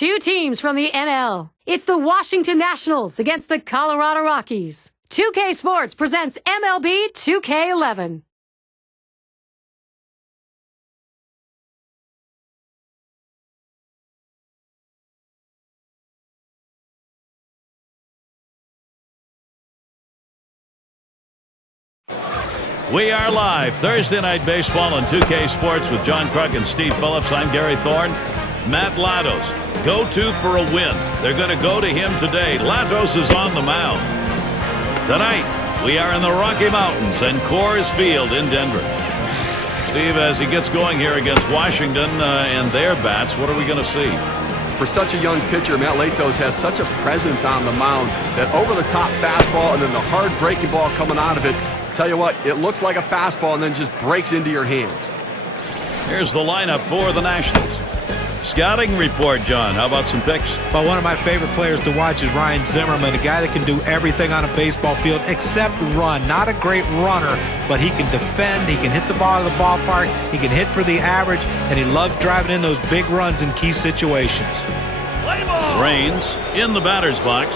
Two teams from the NL. It's the Washington Nationals against the Colorado Rockies. 2K Sports presents MLB 2K11. We are live Thursday Night Baseball on 2K Sports with John Krug and Steve Phillips. I'm Gary Thorne. Matt Latos, go-to for a win. They're going to go to him today. Latos is on the mound. Tonight, we are in the Rocky Mountains and Coors Field in Denver. Steve, as he gets going here against Washington and their bats, what are we going to see? For such a young pitcher, Matt Latos has such a presence on the mound that over-the-top fastball and then the hard breaking ball coming out of it, tell you what, it looks like a fastball and then just breaks into your hands. Here's the lineup for the Nationals. Scouting report, John. How about some picks? Well, one of my favorite players to watch is Ryan Zimmerman, a guy that can do everything on a baseball field except run. Not a great runner, but he can defend, he can hit the ball out of the ballpark, he can hit for the average, and he loves driving in those big runs in key situations. Rains in the batter's box.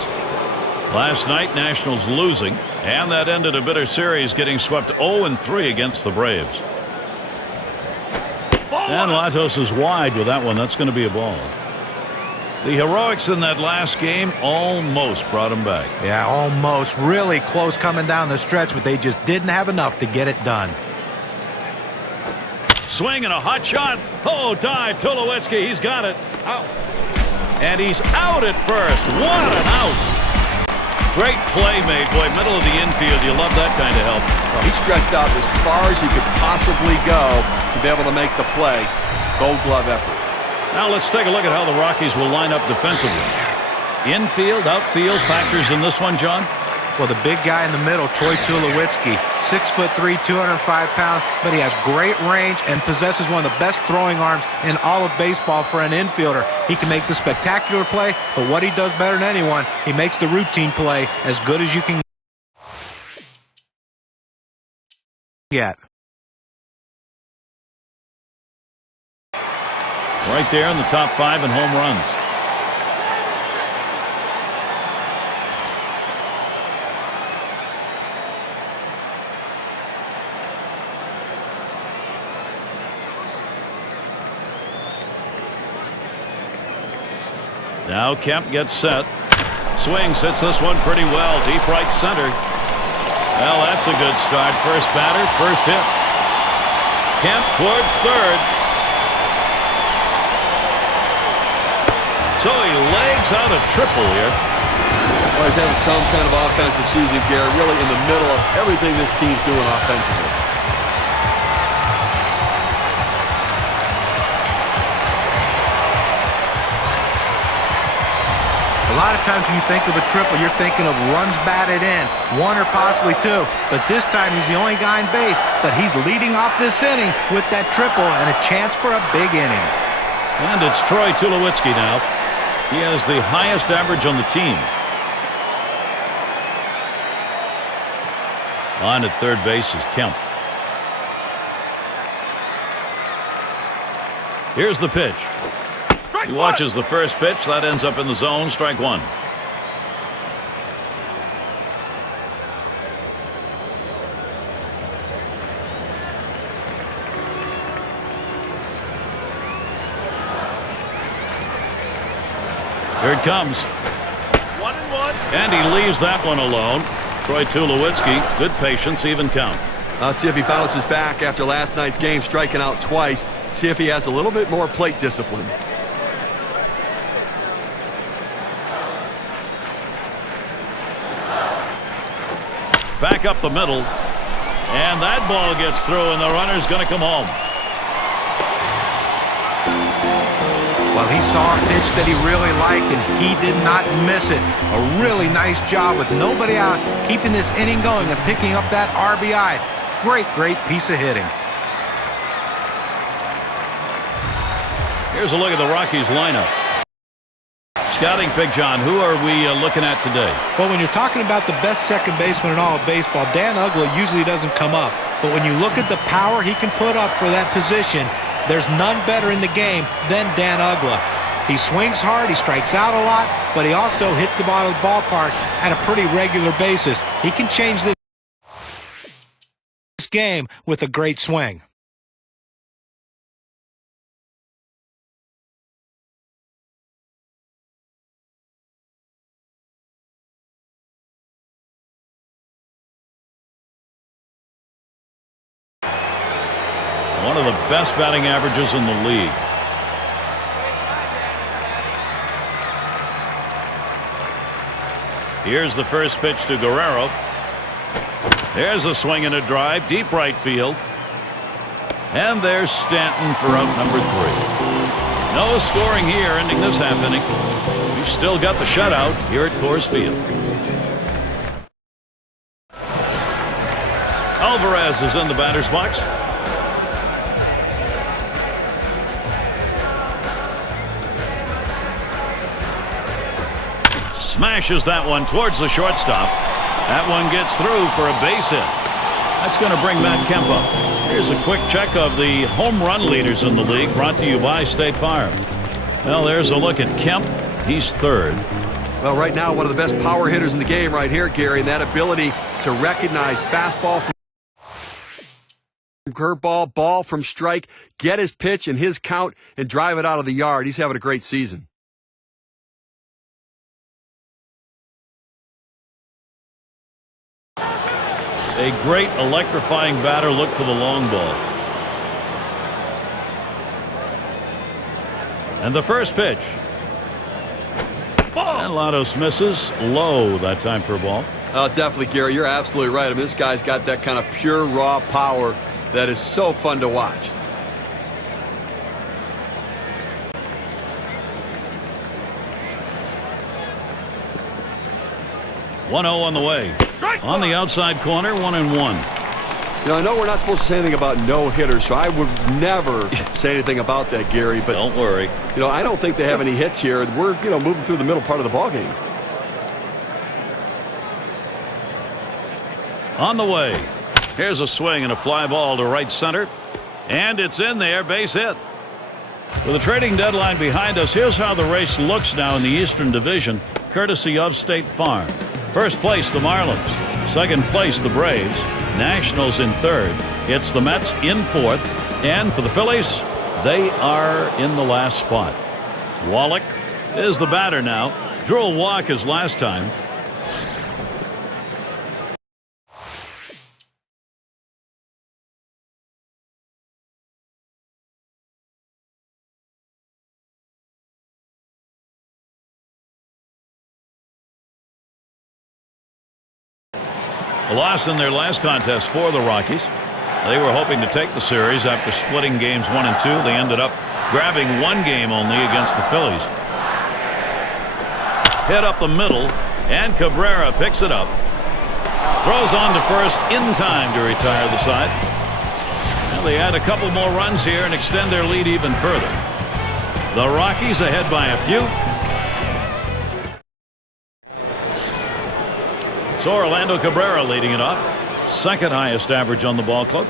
Last night, Nationals losing, and that ended a bitter series, getting swept 0-3 against the Braves. And Latos is wide with that one. That's going to be a ball. The heroics in that last game almost brought him back. Yeah, almost. Really close coming down the stretch, but they just didn't have enough to get it done. Swing and a hot shot. Oh, dive. Tulowitzki, he's got it. Out. And he's out at first. What an out. Great play made, boy. Middle of the infield. You love that kind of help. Well, he stretched out as far as he could possibly go to be able to make the play. Gold glove effort. Now let's take a look at how the Rockies will line up defensively. Infield, outfield factors in this one, John? Well, the big guy in the middle, Troy Tulowitzki, 6'3", 205 pounds, but he has great range and possesses one of the best throwing arms in all of baseball for an infielder. He can make the spectacular play, but what he does better than anyone, he makes the routine play as good as you can get. Right there in the top 5 in home runs. Now Kemp gets set. Swings, hits this one pretty well. Deep right center. Well, that's a good start. First batter, first hit. Kemp towards third. So he legs out a triple here. Well, he's having some kind of offensive season, Gary, really in the middle of everything this team's doing offensively. A lot of times when you think of a triple, you're thinking of runs batted in, 1 or possibly 2. But this time he's the only guy in base, but he's leading off this inning with that triple and a chance for a big inning. And it's Troy Tulowitzki now. He has the highest average on the team. On at third base is Kemp. Here's the pitch. He watches the first pitch. That ends up in the zone. Strike one. Here it comes. 1-1. And he leaves that one alone. Troy Tulowitzki, good patience, even count. Let's see if he bounces back after last night's game, striking out twice. See if he has a little bit more plate discipline. Back up the middle. And that ball gets through, and the runner's going to come home. Well, he saw a pitch that he really liked, and he did not miss it. A really nice job with nobody out, keeping this inning going and picking up that RBI. Great, great piece of hitting. Here's a look at the Rockies lineup. Scouting pick, John. Who are we looking at today? Well, when you're talking about the best second baseman in all of baseball, Dan Uggla usually doesn't come up. But when you look at the power he can put up for that position, there's none better in the game than Dan Uggla. He swings hard, he strikes out a lot, but he also hits the ball of the ballpark at a pretty regular basis. He can change this game with a great swing. One of the best batting averages in the league. Here's the first pitch to Guerrero. There's a swing and a drive, deep right field. And there's Stanton for out number 3. No scoring here, ending this half inning. We've still got the shutout here at Coors Field. Alvarez is in the batter's box. Smashes that one towards the shortstop. That one gets through for a base hit. That's going to bring Matt Kemp up. Here's a quick check of the home run leaders in the league, brought to you by State Farm. Well, there's a look at Kemp. He's 3rd. Well, right now, one of the best power hitters in the game right here, Gary, and that ability to recognize fastball from curveball, ball from strike, get his pitch and his count, and drive it out of the yard. He's having a great season. A great electrifying batter. Look for the long ball. And the first pitch. And Latos misses low that time for a ball. Definitely, Gary. You're absolutely right. I mean, this guy's got that kind of pure raw power that is so fun to watch. One 0 on the way. On the outside corner, 1-1. You know, I know we're not supposed to say anything about no-hitters, so I would never say anything about that, Gary. But don't worry. You know, I don't think they have any hits here. We're, moving through the middle part of the ballgame. On the way. Here's a swing and a fly ball to right center. And it's in there, base hit. With the trading deadline behind us, here's how the race looks now in the Eastern Division, courtesy of State Farm. First place, the Marlins. Second place, the Braves. Nationals in 3rd. It's the Mets in 4th. And for the Phillies, they are in the last spot. Wallach is the batter now. Drew a walk as last time. A loss in their last contest for the Rockies. They were hoping to take the series after splitting games 1 and 2. They ended up grabbing 1 game only against the Phillies. Hit up the middle, and Cabrera picks it up. Throws on to first in time to retire the side. Well, they add a couple more runs here and extend their lead even further. The Rockies ahead by a few. So Orlando Cabrera leading it off. Second highest average on the ball club.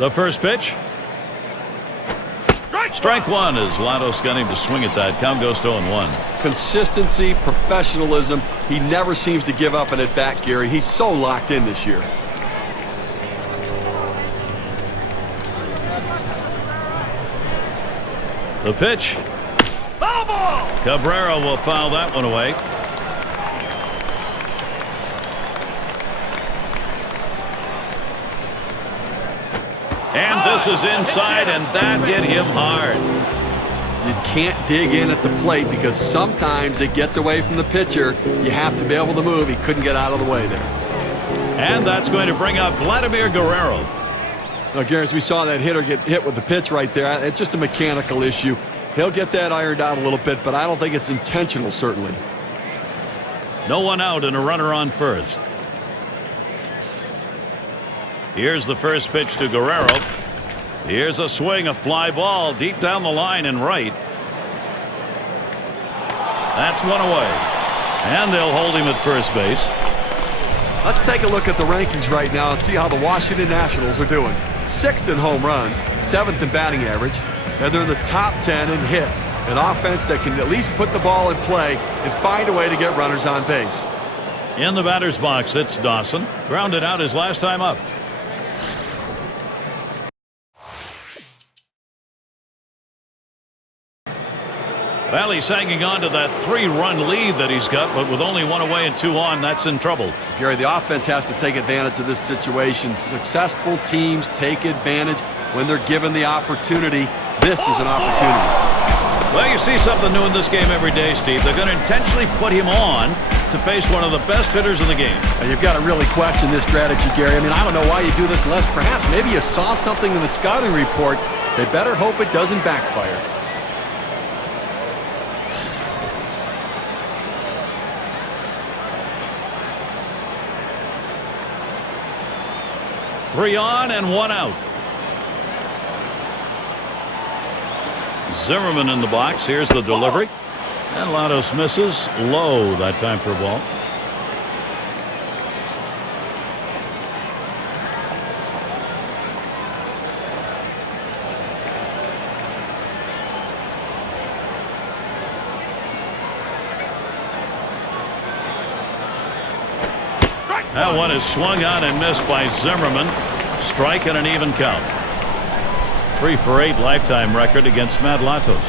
The first pitch. Strike 1 as Latos got him to swing at that. Count goes to 0-1. Consistency, professionalism. He never seems to give up an at-bat, Gary. He's so locked in this year. The pitch. Foul ball! Cabrera will foul that one away. And this is inside, and that hit him hard. You can't dig in at the plate because sometimes it gets away from the pitcher. You have to be able to move. He couldn't get out of the way there. And that's going to bring up Vladimir Guerrero. Now, Gary, as we saw that hitter get hit with the pitch right there, it's just a mechanical issue. He'll get that ironed out a little bit, but I don't think it's intentional, certainly. No one out and a runner on first. Here's the first pitch to Guerrero. Here's a swing, a fly ball deep down the line and right. That's one away. And they'll hold him at first base. Let's take a look at the rankings right now and see how the Washington Nationals are doing. 6th in home runs, 7th in batting average, and they're in the top 10 in hits. An offense that can at least put the ball in play and find a way to get runners on base. In the batter's box, it's Dawson. Grounded out his last time up. Well, he's hanging on to that 3-run lead that he's got, but with only 1 away and 2 on, that's in trouble. Gary, the offense has to take advantage of this situation. Successful teams take advantage when they're given the opportunity. This is an opportunity. Well, you see something new in this game every day, Steve. They're going to intentionally put him on to face one of the best hitters in the game. And you've got to really question this strategy, Gary. I mean, I don't know why you do this unless perhaps maybe you saw something in the scouting report. They better hope it doesn't backfire. Three on and 1 out. Zimmerman in the box. Here's the delivery. And Latos misses low that time for a ball. That one is swung on and missed by Zimmerman. Strike and an even count. 3 for 8 lifetime record against Matt Latos.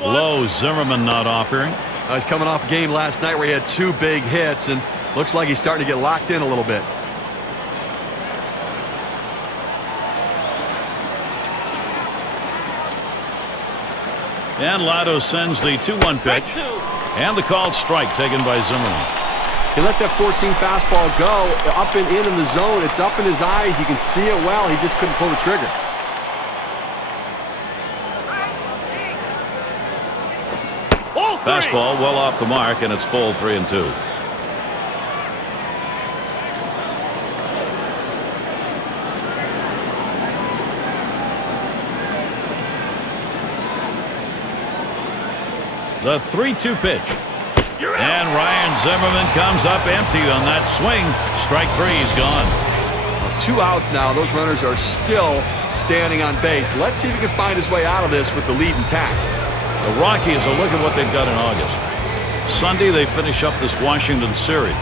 Low, Zimmerman not offering. He's coming off a game last night where he had 2 big hits, and looks like he's starting to get locked in a little bit. And Latos sends the 2-1 pitch. And the called strike taken by Zimmerman. He let that four-seam fastball go up and in the zone. It's up in his eyes. You can see it well. He just couldn't pull the trigger. Fastball well off the mark, and it's full 3-2. The 3-2 pitch. And Ryan Zimmerman comes up empty on that swing. Strike 3, he's gone. 2 outs now. Those runners are still standing on base. Let's see if he can find his way out of this with the lead intact. The Rockies, look at what they've got in August. Sunday, they finish up this Washington series.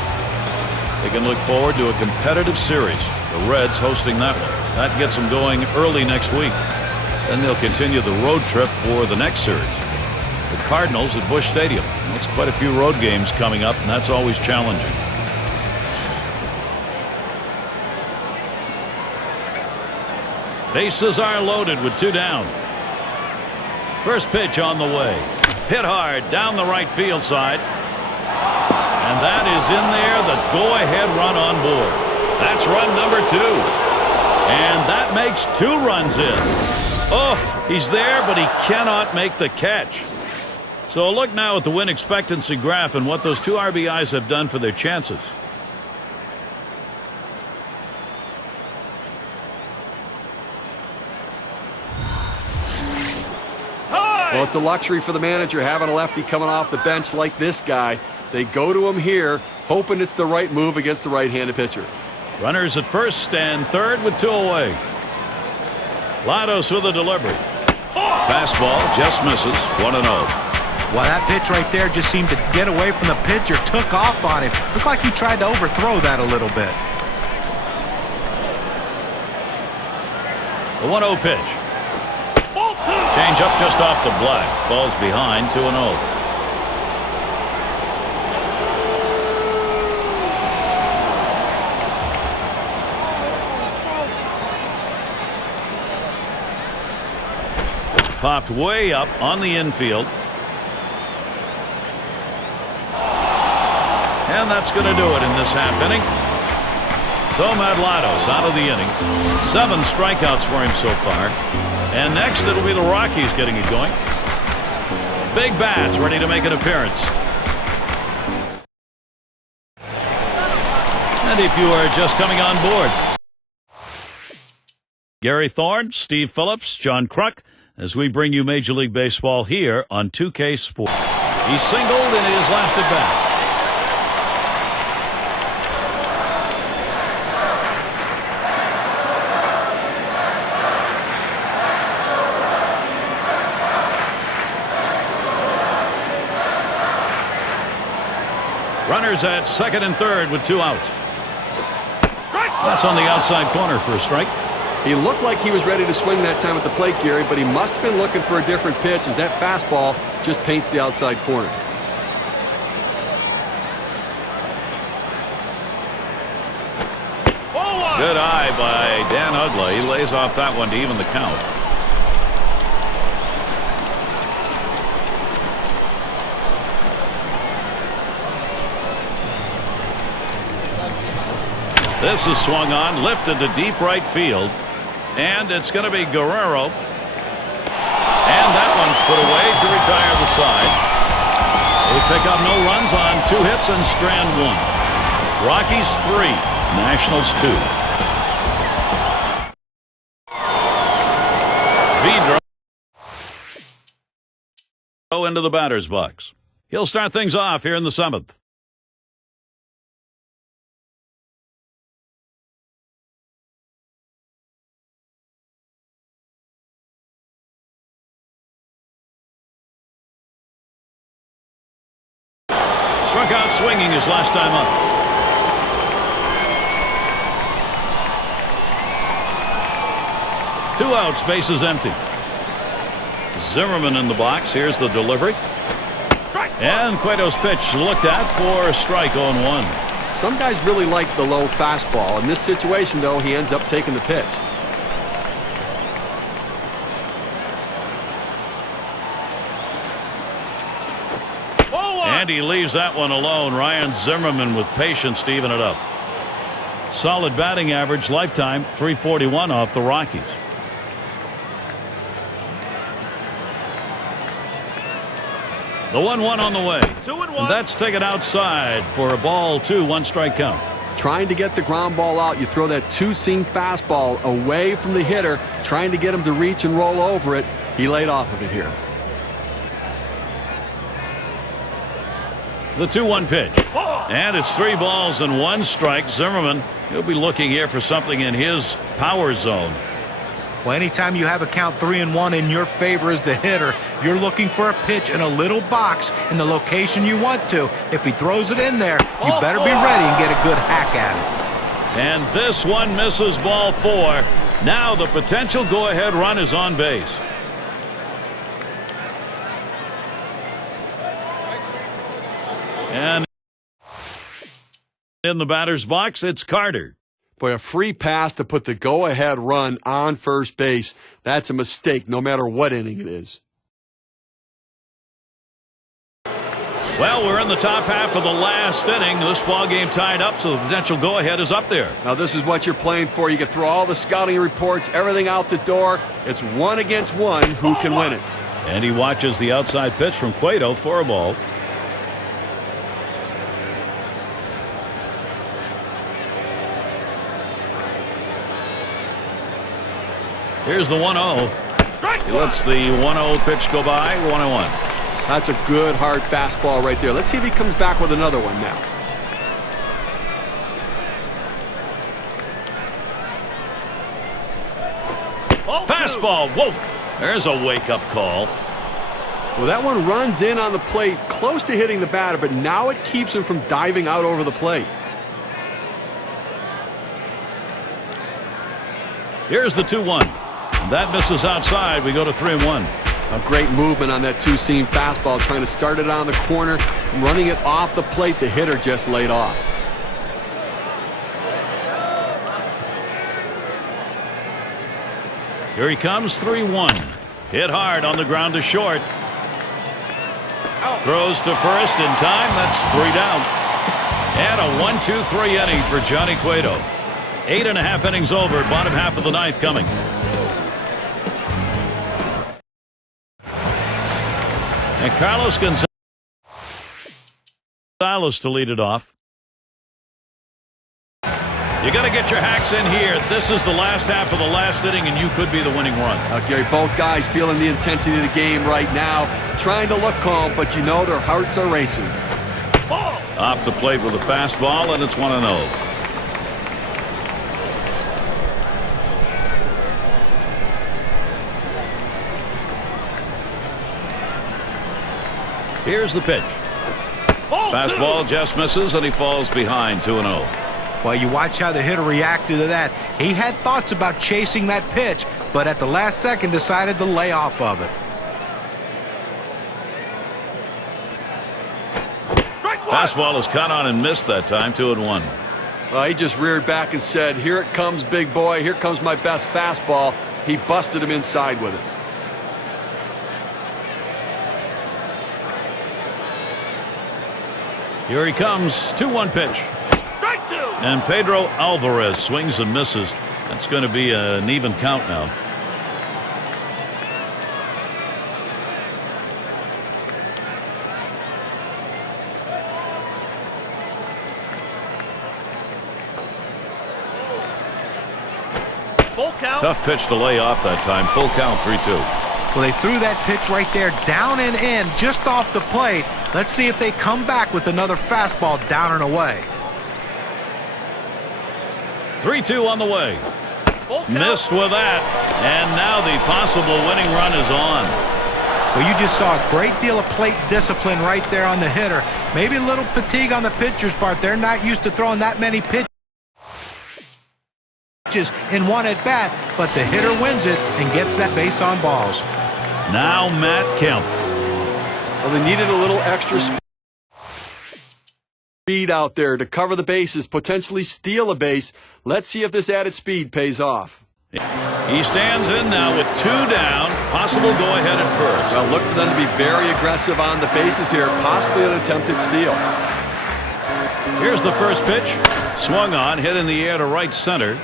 They can look forward to a competitive series. The Reds hosting that one. That gets them going early next week. Then they'll continue the road trip for the next series. The Cardinals at Busch Stadium. That's quite a few road games coming up, and that's always challenging. Bases are loaded with 2 down. First pitch on the way. Hit hard down the right field side. And that is in there, the go-ahead run on board. That's run number 2. And that makes 2 runs in. Oh, he's there, but he cannot make the catch. So look now at the win expectancy graph and what those 2 RBIs have done for their chances. Well, it's a luxury for the manager having a lefty coming off the bench like this guy. They go to him here, hoping it's the right move against the right-handed pitcher. Runners at first and third with 2 away. Latos with a delivery. Fastball just misses. 1-0. Well, that pitch right there just seemed to get away from the pitcher, took off on him. Looked like he tried to overthrow that a little bit. The 1-0 pitch. Change up just off the black. Falls behind. 2-0. Popped way up on the infield. And that's going to do it in this half inning. So Matt Latos out of the inning. 7 strikeouts for him so far. And next it'll be the Rockies getting it going. Big bats ready to make an appearance. And if you are just coming on board, Gary Thorne, Steve Phillips, John Kruk, as we bring you Major League Baseball here on 2K Sports. He singled in his last at bat. Runners at second and third with 2 outs. That's on the outside corner for a strike. He looked like he was ready to swing that time at the plate, Gary, but he must have been looking for a different pitch as that fastball just paints the outside corner. Good eye by Dan Ugla. He lays off that one to even the count. This is swung on, lifted to deep right field, and it's going to be Guerrero. And that one's put away to retire the side. They pick up no runs on 2 hits and strand 1. Rockies 3, Nationals 2. Vidro into the batter's box. He'll start things off here in the 7th. Struck out swinging his last time up. Two outs, bases empty. Zimmerman in the box. Here's the delivery. And Cueto's pitch looked at for a strike 0-1. Some guys really like the low fastball. In this situation, though, he ends up taking the pitch. And he leaves that one alone. Ryan Zimmerman with patience to even it up. Solid batting average lifetime, .341 off the Rockies. The 1-1 on the way. 2-1. And that's taken outside for a ball 2, 1 strike count. Trying to get the ground ball out, you throw that 2-seam fastball away from the hitter, trying to get him to reach and roll over it. He laid off of it here. The 2-1 pitch. And it's 3 balls and 1 strike. Zimmerman, he'll be looking here for something in his power zone. Well, anytime you have a count 3-1 in your favor as the hitter, you're looking for a pitch in a little box in the location you want to. If he throws it in there, you better be ready and get a good hack at it. And this one misses ball 4. Now the potential go-ahead run is on base. And in the batter's box, it's Carter. Boy, a free pass to put the go-ahead run on first base. That's a mistake, no matter what inning it is. Well, we're in the top half of the last inning. This ball game tied up, so the potential go-ahead is up there. Now, this is what you're playing for. You can throw all the scouting reports, everything out the door. It's 1 against 1. Who can win it? And he watches the outside pitch from Cueto for a ball. Here's the 1-0. He lets the 1-0 pitch go by. 1-1. That's a good, hard fastball right there. Let's see if he comes back with another one now. Fastball. Whoa. There's a wake-up call. Well, that one runs in on the plate, close to hitting the batter, but now it keeps him from diving out over the plate. Here's the 2-1. That misses outside. We go to 3-1. A great movement on that 2-seam fastball, trying to start it on the corner, running it off the plate. The hitter just laid off. Here he comes, 3-1. Hit hard on the ground to short. Throws to first in time. That's 3 down. And a 1-2-3 inning for Johnny Cueto. 8.5 innings over. Bottom half of the 9th coming. And Carlos Gonzalez to lead it off. You got to get your hacks in here. This is the last half of the last inning, and you could be the winning run. Gary, both guys feeling the intensity of the game right now, trying to look calm, but you know their hearts are racing. Off the plate with a fastball, and it's 1-0. Here's the pitch. Fastball just misses, and he falls behind 2-0. Well, you watch how the hitter reacted to that. He had thoughts about chasing that pitch, but at the last second decided to lay off of it. Fastball is caught on and missed that time, 2-1. He just reared back and said, here it comes, big boy. Here comes my best fastball. He busted him inside with it. Here he comes, 2-1 pitch. And Pedro Alvarez swings and misses. That's going to be an even count now. Full count. Tough pitch to lay off that time. Full count, 3-2. Well, they threw that pitch right there down and in, just off the plate. Let's see if they come back with another fastball down and away. 3-2 on the way. Missed with that. And now the possible winning run is on. Well, you just saw a great deal of plate discipline right there on the hitter. Maybe a little fatigue on the pitcher's part. They're not used to throwing that many pitches in one at bat, but the hitter wins it and gets that base on balls. Now Matt Kemp. Well, they needed a little extra speed out there to cover the bases, potentially steal a base. Let's see if this added speed pays off. He stands in now with 2 down. Possible go-ahead at first. Well, look for them to be very aggressive on the bases here, possibly an attempted steal. Here's the first pitch. Swung on, hit in the air to right center.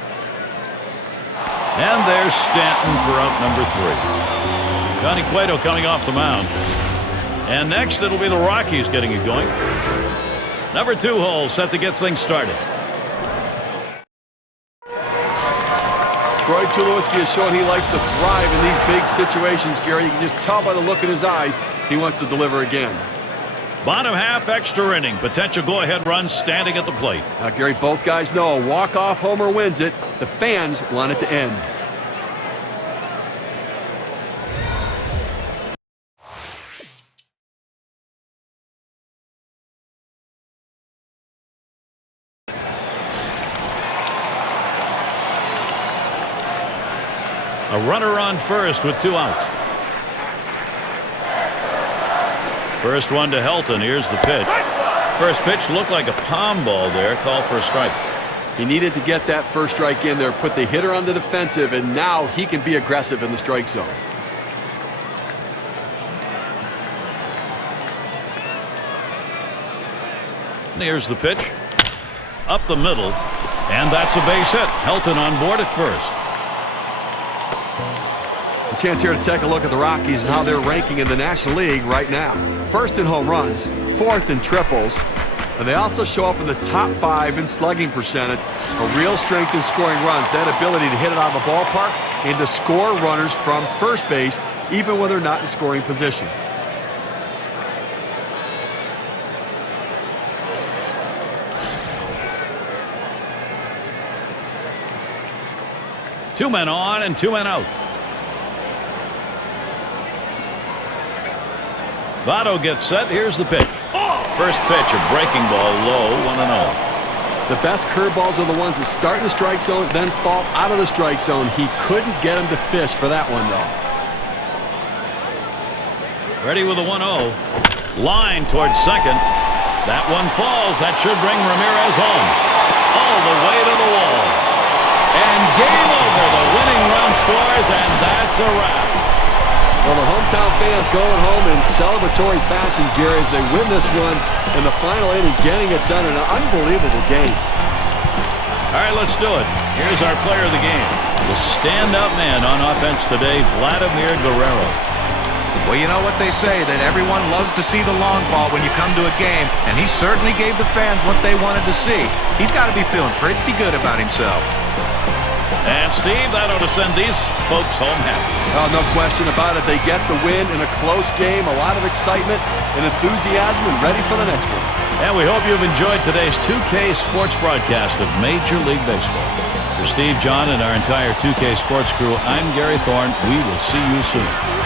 And there's Stanton for out number 3. Johnny Cueto coming off the mound. And next it'll be the Rockies getting it going. Number 2 hole set to get things started. Troy Tulowitzki has shown he likes to thrive in these big situations, Gary. You can just tell by the look in his eyes he wants to deliver again. Bottom half extra inning. Potential go-ahead run standing at the plate. Now, Gary, both guys know a walk-off homer wins it. The fans want it to end. A runner on first with 2 outs. First one to Helton. Here's the pitch. First pitch looked like a palm ball there. Call for a strike. He needed to get that first strike in there, put the hitter on the defensive, and now he can be aggressive in the strike zone. And here's the pitch. Up the middle. And that's a base hit. Helton on board at first. A chance here to take a look at the Rockies and how they're ranking in the National League right now. First in home runs, 4th in triples, and they also show up in the top 5 in slugging percentage. A real strength in scoring runs, that ability to hit it out of the ballpark and to score runners from first base, even when they're not in scoring position. Two men on and 2 men out. Votto gets set. Here's the pitch. First pitch, a breaking ball low, 1-0. The best curveballs are the ones that start in the strike zone, then fall out of the strike zone. He couldn't get him to fish for that one, though. Ready with a 1-0. Line towards second. That one falls. That should bring Ramirez home. All the way to the wall. And game over. The winning run scores, and that's a wrap. Well, the hometown fans going home in celebratory fashion, Gary, as they win this one in the final inning, getting it done in an unbelievable game. All right, let's do it. Here's our player of the game. The stand-up man on offense today, Vladimir Guerrero. Well, you know what they say, that everyone loves to see the long ball when you come to a game, and he certainly gave the fans what they wanted to see. He's got to be feeling pretty good about himself. And Steve, that ought to send these folks home happy. Oh, no question about it. They get the win in a close game, a lot of excitement and enthusiasm, and ready for the next one. And we hope you've enjoyed today's 2K Sports broadcast of Major League Baseball. For Steve, John, and our entire 2K Sports crew, I'm Gary Thorne. We will see you soon.